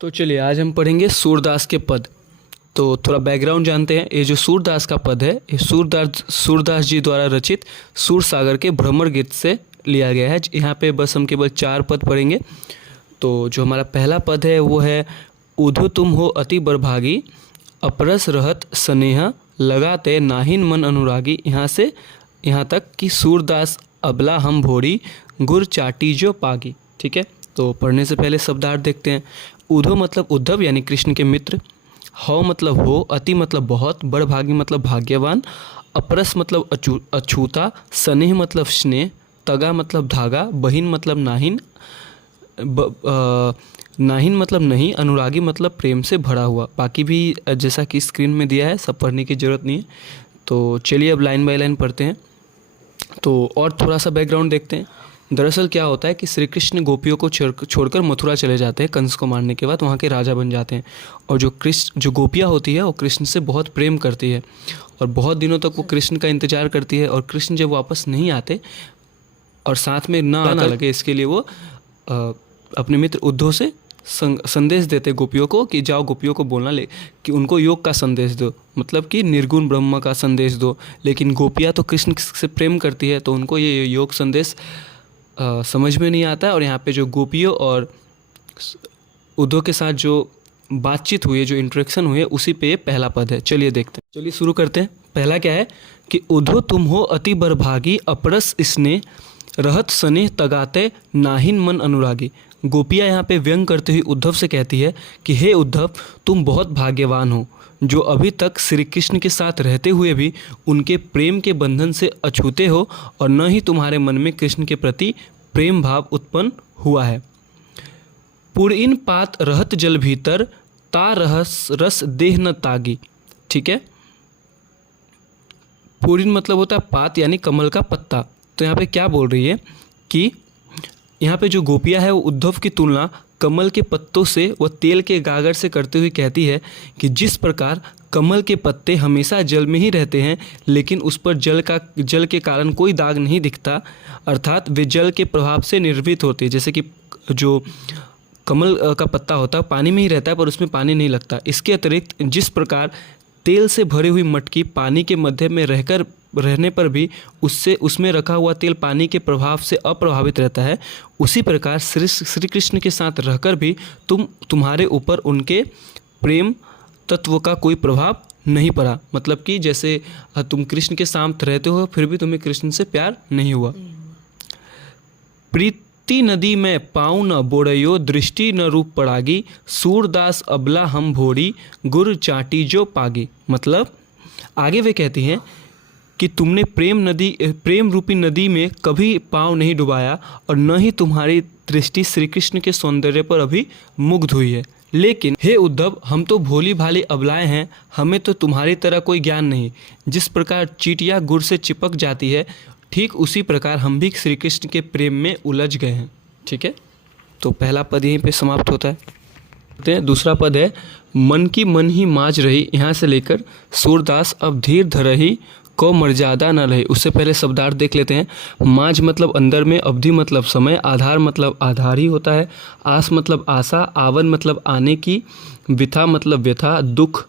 तो चलिए आज हम पढ़ेंगे सूरदास के पद। तो थोड़ा बैकग्राउंड जानते हैं। ये जो सूरदास का पद है ये सूरदास जी द्वारा रचित सूरसागर के भ्रमर गीत से लिया गया है। यहाँ पे बस हम केवल 4 पद पढ़ेंगे। तो जो हमारा पहला पद है वो है उधो तुम हो अति बरभागी, अपरस रहत स्नेह लगाते नाहिन मन अनुरागी। यहाँ से यहाँ तक कि सूरदास अबला हम भोरी, गुर चाटी जो पागी। ठीक है, तो पढ़ने से पहले शब्दार्थ देखते हैं। उधो मतलब उद्धव यानी कृष्ण के मित्र, हौ मतलब हो, अति मतलब बहुत, बड़भागी मतलब भाग्यवान, अपरस मतलब अछूता, स्नेह मतलब स्नेह, तगा मतलब धागा, बहिन मतलब नाहिन, नाहिन मतलब नहीं, अनुरागी मतलब प्रेम से भरा हुआ। बाकी भी जैसा कि स्क्रीन में दिया है सब पढ़ने की ज़रूरत नहीं है। तो चलिए अब लाइन बाय लाइन पढ़ते हैं। तो और थोड़ा सा बैकग्राउंड देखते हैं। दरअसल क्या होता है कि श्री कृष्ण गोपियों को छोड़कर मथुरा चले जाते हैं। कंस को मारने के बाद वहाँ के राजा बन जाते हैं। और जो गोपियाँ होती है वो कृष्ण से बहुत प्रेम करती है और बहुत दिनों तक वो कृष्ण का इंतजार करती है। और कृष्ण जब वापस नहीं आते और साथ में ना लगे इसके लिए वो अपने मित्र उद्धव से संदेश देते गोपियों को कि जाओ गोपियों को बोलना ले कि उनको योग का संदेश दो, मतलब कि निर्गुण ब्रह्म का संदेश दो। लेकिन गोपियाँ तो कृष्ण से प्रेम करती है तो उनको ये योग संदेश समझ में नहीं आता है। और यहाँ पे जो गोपियों और उद्धव के साथ जो बातचीत हुई है, जो इंटरेक्शन हुई है, उसी पे ये पहला पद है। चलिए देखते हैं, चलिए शुरू करते हैं। पहला क्या है कि उद्धव तुम हो अति बरभागी, अपरस स्नेह रहत स्नेह तगाते नाहिन मन अनुरागी। गोपियाँ यहाँ पे व्यंग करते हुए उद्धव से कहती है कि हे उद्धव, तुम बहुत भाग्यवान हो जो अभी तक श्री कृष्ण के साथ रहते हुए भी उनके प्रेम के बंधन से अछूते हो और न ही तुम्हारे मन में कृष्ण के प्रति प्रेम भाव उत्पन्न हुआ है। पुरइन पात रहत जल भीतर, ता रहस रस देह न तागी। ठीक है, पुरिन मतलब होता है पात यानी कमल का पत्ता। तो यहाँ पे क्या बोल रही है कि यहाँ पे जो गोपियाँ है वो उद्धव की तुलना कमल के पत्तों से व तेल के गागर से करते हुए कहती है कि जिस प्रकार कमल के पत्ते हमेशा जल में ही रहते हैं लेकिन उस पर जल के कारण कोई दाग नहीं दिखता, अर्थात वे जल के प्रभाव से निर्भीत होते हैं। जैसे कि जो कमल का पत्ता होता है पानी में ही रहता है पर उसमें पानी नहीं लगता। इसके अतिरिक्त जिस प्रकार तेल से भरी हुई मटकी पानी के मध्य में रहने पर भी उसमें रखा हुआ तेल पानी के प्रभाव से अप्रभावित रहता है, उसी प्रकार श्री कृष्ण के साथ रहकर भी तुम्हारे ऊपर उनके प्रेम तत्व का कोई प्रभाव नहीं पड़ा। मतलब कि जैसे तुम कृष्ण के साथ रहते हो फिर भी तुम्हें कृष्ण से प्यार नहीं हुआ। प्रीति नदी में पाँव न बोड़यो, दृष्टि न रूप पड़ागी, सूरदास अबला हम भोरी, गुर चाटी जो पागी। मतलब आगे वे कहती हैं कि तुमने प्रेम रूपी नदी में कभी पाँव नहीं डुबाया और न ही तुम्हारी दृष्टि श्री कृष्ण के सौंदर्य पर अभी मुग्ध हुई है। लेकिन हे उद्धव, हम तो भोली भाली अबलाएं हैं, हमें तो तुम्हारी तरह कोई ज्ञान नहीं। जिस प्रकार चींटियाँ गुड़ से चिपक जाती है ठीक उसी प्रकार हम भी श्री कृष्ण के प्रेम में उलझ गए हैं। ठीक है, तो पहला पद यहीं पे समाप्त होता है। दूसरा पद है मन की मन ही माज रही, यहाँ से लेकर सूरदास अब धीर धरही को मर्यादा न रही। उससे पहले शब्दार्थ देख लेते हैं। माज मतलब अंदर में, अवधि मतलब समय, आधार मतलब आधार ही होता है, आस मतलब आशा, आवन मतलब आने की, व्यथा मतलब व्यथा दुख,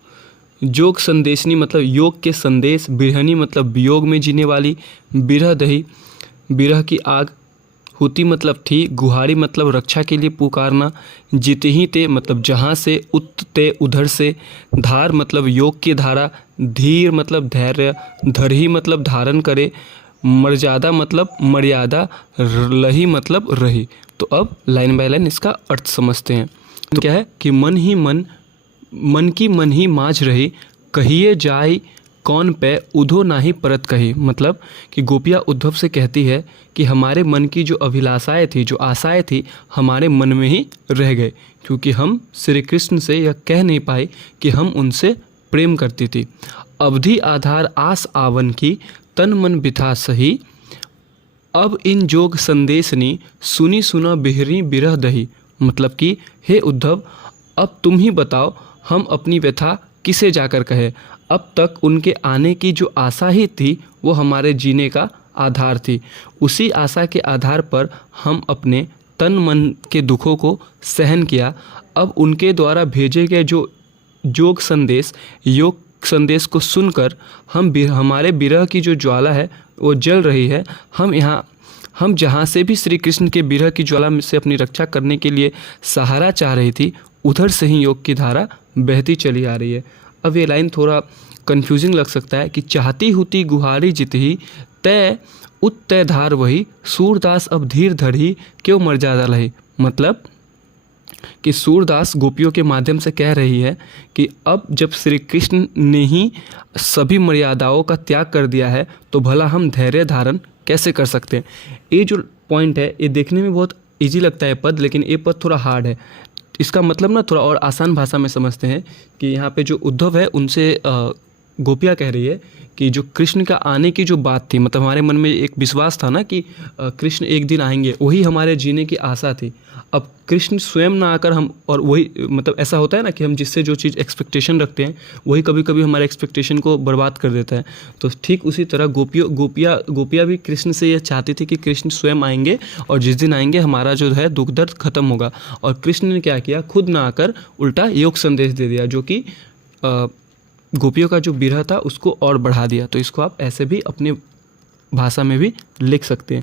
जोग संदेशनी मतलब योग के संदेश, बिरहनी मतलब वियोग में जीने वाली, बिरह दही बिरह की आग, हुती मतलब थी, गुहारी मतलब रक्षा के लिए पुकारना, जिते ही ते मतलब जहाँ से, उत ते उधर से, धार मतलब योग की धारा, धीर मतलब धैर्य, धरही मतलब धारण करे, मर्यादा मतलब मर्यादा, लही मतलब रही। तो अब लाइन बाय लाइन इसका अर्थ समझते हैं। तो क्या है कि मन की मन ही माज रही, कहिए जाय कौन पे उधो नाही परत कही। मतलब कि गोपियाँ उद्धव से कहती है कि हमारे मन की जो अभिलाषाएं थी, जो आशाएं थी, हमारे मन में ही रह गए क्योंकि हम श्री कृष्ण से यह कह नहीं पाए कि हम उनसे प्रेम करती थी। अवधि आधार आस आवन की, तन मन बिथा सही, अब इन जोग संदेशनी, सुनी सुना बिहरी बिरह दही। मतलब कि हे उद्धव, अब तुम ही बताओ हम अपनी व्यथा किसे जाकर कहे। अब तक उनके आने की जो आशा ही थी वो हमारे जीने का आधार थी। उसी आशा के आधार पर हम अपने तन मन के दुखों को सहन किया। अब उनके द्वारा भेजे गए जो योग संदेश को सुनकर हमारे विरह की जो ज्वाला है वो जल रही है। हम जहाँ से भी श्री कृष्ण के विरह की ज्वाला में से अपनी रक्षा करने के लिए सहारा चाह रही थी, उधर से ही योग की धारा बहती चली आ रही है। अब ये लाइन थोड़ा कन्फ्यूजिंग लग सकता है कि चाहती हुती गुहारी जितही तय उत्तय धार वही, सूरदास अब धीर धरही क्यों मर्यादा लही। मतलब कि सूरदास गोपियों के माध्यम से कह रही है कि अब जब श्री कृष्ण ने ही सभी मर्यादाओं का त्याग कर दिया है तो भला हम धैर्य धारण कैसे कर सकते हैं। ये जो पॉइंट है ये देखने में बहुत इजी लगता है पद, लेकिन ये पद थोड़ा हार्ड है। इसका मतलब ना थोड़ा और आसान भाषा में समझते हैं कि यहाँ पे जो उद्धव है उनसे गोपियाँ कह रही है कि जो कृष्ण का आने की जो बात थी, मतलब हमारे मन में एक विश्वास था ना कि कृष्ण एक दिन आएंगे, वही हमारे जीने की आशा थी। अब कृष्ण स्वयं ना आकर हम, और वही मतलब ऐसा होता है ना कि हम जिससे जो चीज़ एक्सपेक्टेशन रखते हैं वही कभी कभी हमारे एक्सपेक्टेशन को बर्बाद कर देता है। तो ठीक उसी तरह गोपियाँ भी कृष्ण से यह चाहती थी कि कृष्ण स्वयं आएंगे और जिस दिन आएंगे हमारा जो है दुख दर्द खत्म होगा। और कृष्ण ने क्या किया, खुद ना आकर उल्टा योग संदेश दे दिया, जो कि गोपियों का जो विरह था उसको और बढ़ा दिया। तो इसको आप ऐसे भी अपने भाषा में भी लिख सकते हैं।